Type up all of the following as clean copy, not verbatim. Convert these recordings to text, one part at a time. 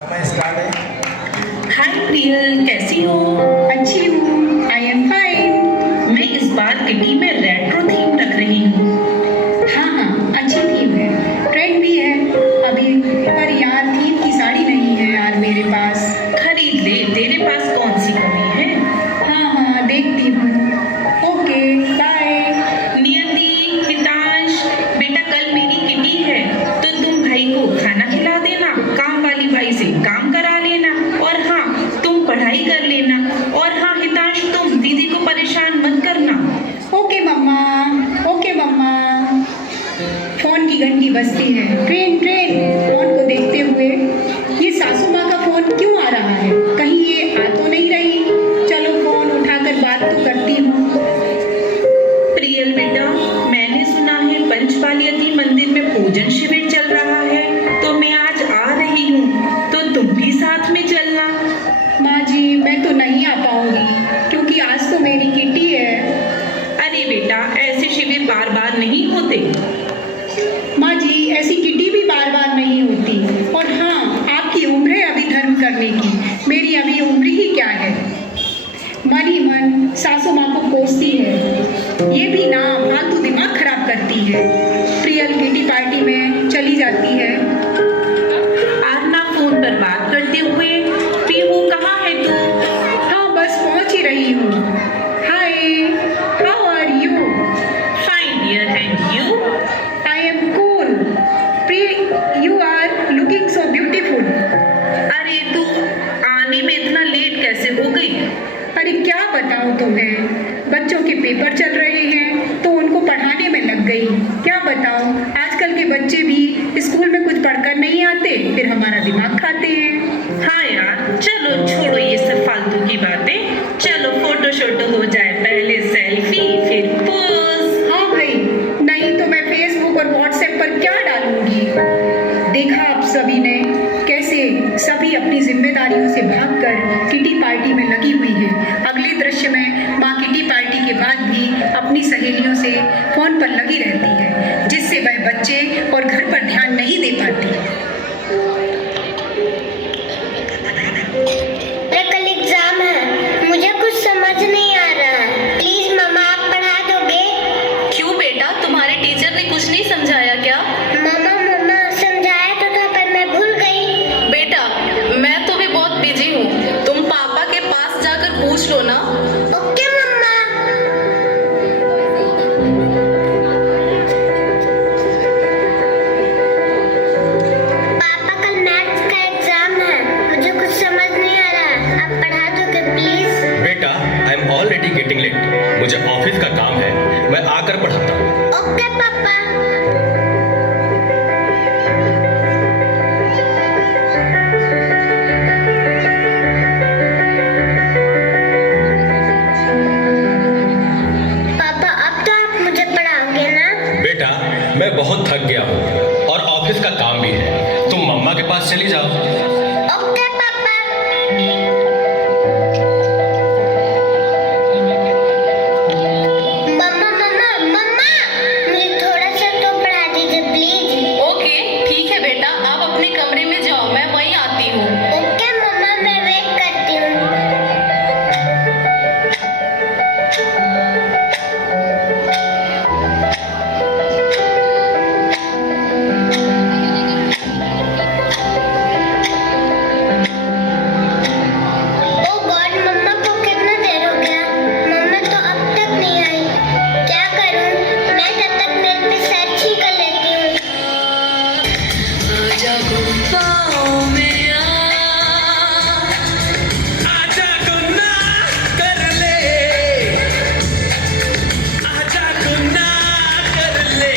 हाय प्रियल, कैसी हो? अच्छी हूँ। I am fine. मैं इस बार किटी में रेट्रो थीम रख रही हूँ। हाँ हाँ, अच्छी थीम है, ट्रेंड भी है अभी। पर यार थीम की साड़ी नहीं है यार मेरे पास। खरीद ले, तेरे पास कौन सी कमी है? हाँ हाँ, देखती हूँ। Okay, bye. नियति, हितांश, बेटा कल मेरी किटी है तो तुम भाई को खाना खिला देना, काम वाली बाई से काम करा लेना, और हाँ तुम पढ़ाई कर लेना, और हाँ हितांश तुम दीदी को परेशान मत करना। ओके मम्मा, ओके मम्मा। फोन की घंटी बजती है। Train train. फोन को देखते हुए, ये सासू माँ का फोन क्यों आ रहा है? कहीं ये आ तो नहीं रही? चलो फोन उठाकर बात तो करती हूँ। प्रियल बेटा, मैंने सुना है पंचपालियती मंदिर में पूजन शिविर चल रहा है, तो मैं आज आ रही हूँ, तो तुम भी साथ में चलना। माँ जी, मैं तो नहीं आ पाऊंगी क्योंकि आज तो मेरी किटी है। अरे बेटा, ऐसे शिविर बार बार नहीं होते। माँ जी, ऐसी किटी भी बार बार नहीं होती। और हाँ, आपकी उम्र है अभी धर्म करने की, मेरी अभी उम्र ही क्या है। मन ही मन सासू माँ को कोसती है। ये भी ना फालतू दिमाग खराब करती है। प्रियल किटी पार्टी में चली जाती है। आरना फोन पर बात करते हुए, पीहू कहाँ है तू? हाँ, बस पहुँच ही रही हूँ। Hi, how are you? Fine dear, and you? I am cool. You are looking so beautiful. अरे तू आने में इतना लेट कैसे हो गई? अरे क्या बताऊँ तुम्हें, बच्चों के पेपर चल रहे हैं तो उनको पढ़ाने में लग गई। क्या बताऊँ, आजकल के बच्चे भी स्कूल में कुछ पढ़कर नहीं आते, फिर हमारा दिमाग खाते हैं। हाँ यार, चलो छोड़ो ये सब फालतू की बातें, चलो फोटो शोटो हो जाए, पहले सेल्फी फिर पोज। हाँ भाई, नहीं तो मैं फेसबुक और व्हाट्सएप पर क्या डालूंगी। देखा आप सभी ने कैसे सभी अपनी जिम्मेदारियों से भागकर किटी पार्टी में लगी हुई है। अगले दृश्य में माँ किटी पार्टी के बाद भी अपनी सहेलियों से फोन पर लगी रहती है, जिससे वह बच्चे और घर पर ध्यान नहीं दे पाती। कल एग्जाम है, मुझे कुछ समझ नहीं आ रहा है। प्लीज मम्मा, आप पढ़ा दोगे? क्यों बेटा, तुम्हारे टीचर ने कुछ नहीं समझाया क्या? मम्मा मम्मा, समझाया तो था पर मैं भूल गई। बेटा, मैं तो भी बहुत बिजी हूँ, तुम पापा के पास जाकर पूछ लो ना। ओके मम्मा। पापा, कल मैथ्स का एग्जाम है, मुझे कुछ समझ नहीं आ रहा, आप पढ़ा दोगे प्लीज? बेटा, I am already getting late, मुझे ऑफिस का काम है, मैं आकर पढ़ाता हूँ। ओके पापा। पापा, अब तो आप मुझे पढ़ाओगे ना? बेटा, मैं बहुत थक गया हूँ और ऑफिस का काम भी है, तुम मम्मा के पास चली जाओ। ओके पापा। मम्मा मम्मा मम्मा, मुझे थोड़ा सा तो पढ़ा दीजिए प्लीज। ओके ठीक है बेटा, आप अपने कमरे में जाओ, मैं वहीं आती हूँ। ओके मम्मा, मैं वेट करती हूँ। ओ गॉड, मम्मा को कितना देर हो गया, मम्मा तो अब तक नहीं आई। क्या करूं, मैं तब तक नेट पे सर्च ही कर लेती हूँ। आजा गुनाह कर ले, आजा गुनाह कर ले।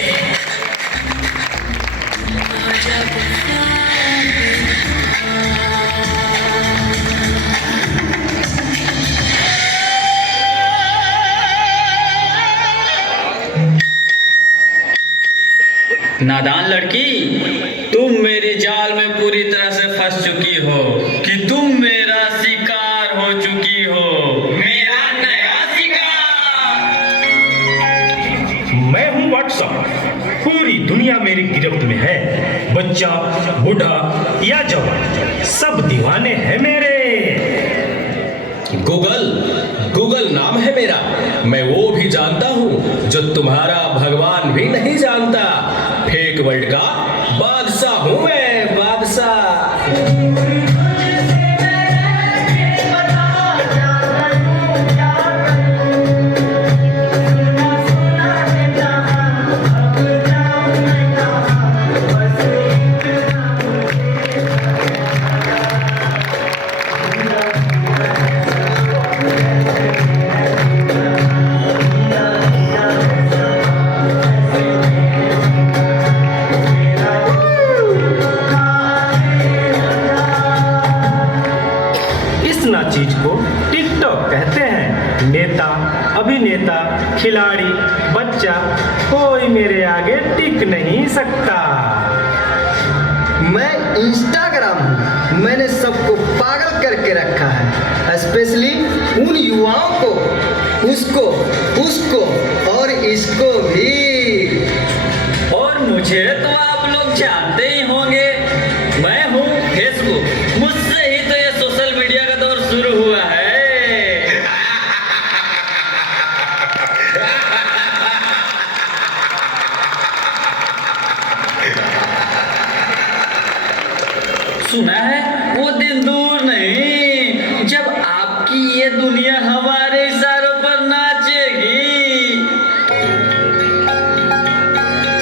नादान लड़की, तुम मेरी जाल में पूरी तरह से फंस चुकी हो कि तुम मेरा शिकार हो चुकी हो, मेरा नया शिकार। मैं हूं व्हाट्सएप, पूरी दुनिया मेरी गिरफ्त में है। बच्चों बच्चा, बूढ़ा या जवान, सब दीवाने हैं मेरे। गूगल नाम है मेरा। मैं वो भी जानता हूँ जो तुम्हारा भगवान भी नहीं जानता। फेक वर्ल्ड का बादशाह हूँ मैं, बादशाह। चीज को टिकटॉक कहते हैं। नेता, अभिनेता, खिलाड़ी, बच्चा, कोई मेरे आगे टिक नहीं सकता। मैं इंस्टाग्राम हूँ। मैंने सबको पागल करके रखा है, स्पेशली उन युवाओं को, उसको और इसको भी। और मुझे तो आप लोग जानते ही होंगे, मैं हूँ फेसबुक। मुझसे ही तो ये सोशल मीडिया का दौर शुरू हुआ है। सुना है वो दिन दूर नहीं जब आपकी ये दुनिया हमारे इशारों पर नाचेगी।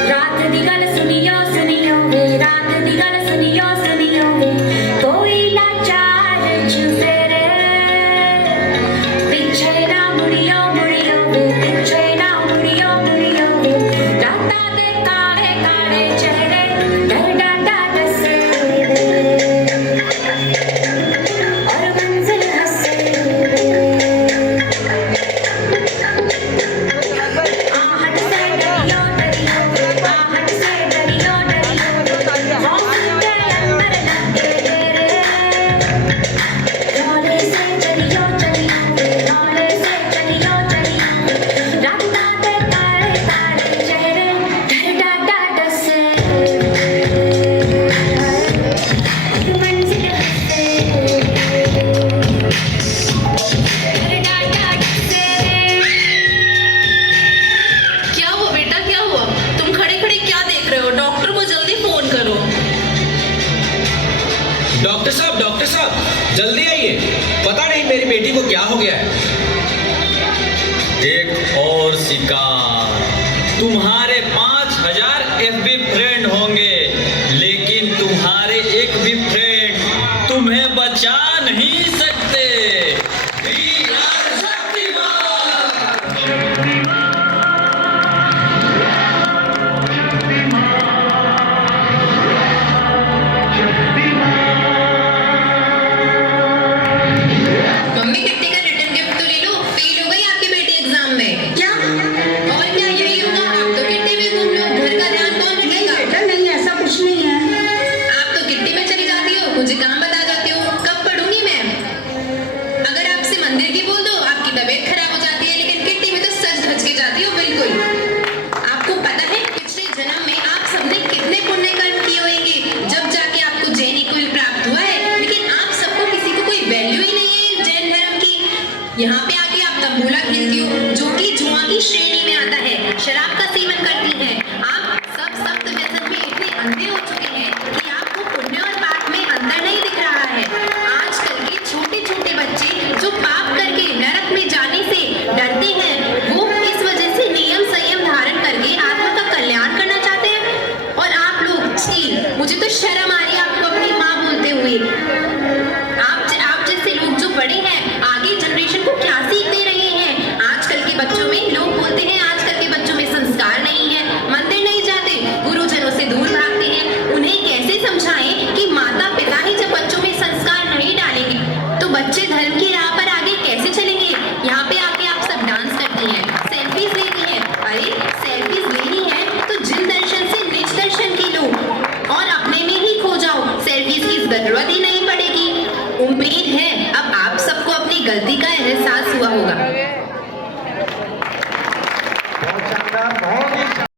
रात दी गल सुनियो सुनियो वे, रात दी गल सुनियो सुनियो वे, कोई लाचार छुपे रे, पीछे ना मुड़ियो मुड़ियो वे, पीछे ना मुड़ियो मुड़ियो वे, राता दे काले काले चेहरे डर डाटा दसे और मंजिल हंसे आहट से डरियो डरियो आहट से डरियो डरियो मौसम के अंदर लगे तेरे रोले से चलियो चलियो रोले से चलियो चलियो राता दे काले काले चेहरे डर डाटा डसे मंजिल हंसे डर डाटा डसे। क्या हुआ बेटा, क्या हुआ? तुम खड़े खड़े क्या देख रहे हो? डॉक्टर को जल्दी फोन करो। डॉक्टर साहब जल्दी आइए। पता नहीं मेरी बेटी को क्या हो गया है। एक और शिकार। तुम्हारे 5000 FB फ्रेंड होंगे, लेकिन तुम्हारे एक भी फ्रेंड तुम्हें बचा नहीं सकते। We are Shaktimaan. Mummy kitty का रिटर्न गिफ्ट तो ले लो। फेल हो गई आपकी बेटी एग्जाम में। क्या? और क्या यही होगा? आप तो किट्टी में घूम लो, घर का ध्यान कौन रखेगा? बेटा नहीं, ऐसा कुछ नहीं है। आप तो किट्टी में चली जाती हो, मुझे काम बता जाती हो। कब पढ़ूंगी मैं? अगर आपसे मंदिर की बोल दो, आपकी तबीयत खराब हो जाती है, लेकिन किट्टी में तो सच धज के जाती हो बिल्कुल। आपको पता है पिछले जन्म में आप सबने कितने पुण्य कर्म किए होंगे, जब जाके आपको जैनी कुल प्राप्त हुआ है। लेकिन आप सबको किसी को कोई वैल्यू ही नहीं है जैन धर्म की। यहाँ पे आके आप तंबूला खेलती हो, जो कि जुआ की श्रेणी में आता है। शराब का सेवन करती हैं। आप सब सप्त व्यसन में इतने अंधे हो चुके हैं कि आपको पुण्य और पाप में अंतर नहीं दिख रहा है। आजकल के छोटे छोटे बच्चे जो पाप करके नरक में जाने से डरते हैं, वो इस वजह से नियम संयम धारण करके आत्मा का कल्याण करना चाहते हैं। और आप लोग छी, मुझे तो शर्म आ रही है आपको अपनी माँ बोलते हुए। आप जैसे लोग जो बड़े हैं, आगे जनरेशन को क्या सीख दे रहे हैं? आजकल के बच्चों में लोग बोलते हैं आजकल के बच्चों में संस्कार नहीं है, मंदिर नहीं जाते, गुरुजनों से दूर भागते हैं। उन्हें कैसे समझाएं कि माता पिता ही जब बच्चों में संस्कार नहीं डालेंगे तो बच्चे धर्म की राह पर आगे कैसे चलेंगे? यहाँ पे आके आप सब डांस करती हैं, सेल्फीज लेती हैं। अरे सेल्फीज लेनी है तो जिन दर्शन से निज दर्शन की लो और अपने में ही खो जाओ। सेल्फीज की जरूरत ही नहीं पड़ेगी। उम्मीद है अब आप सबको अपनी गलती का एहसास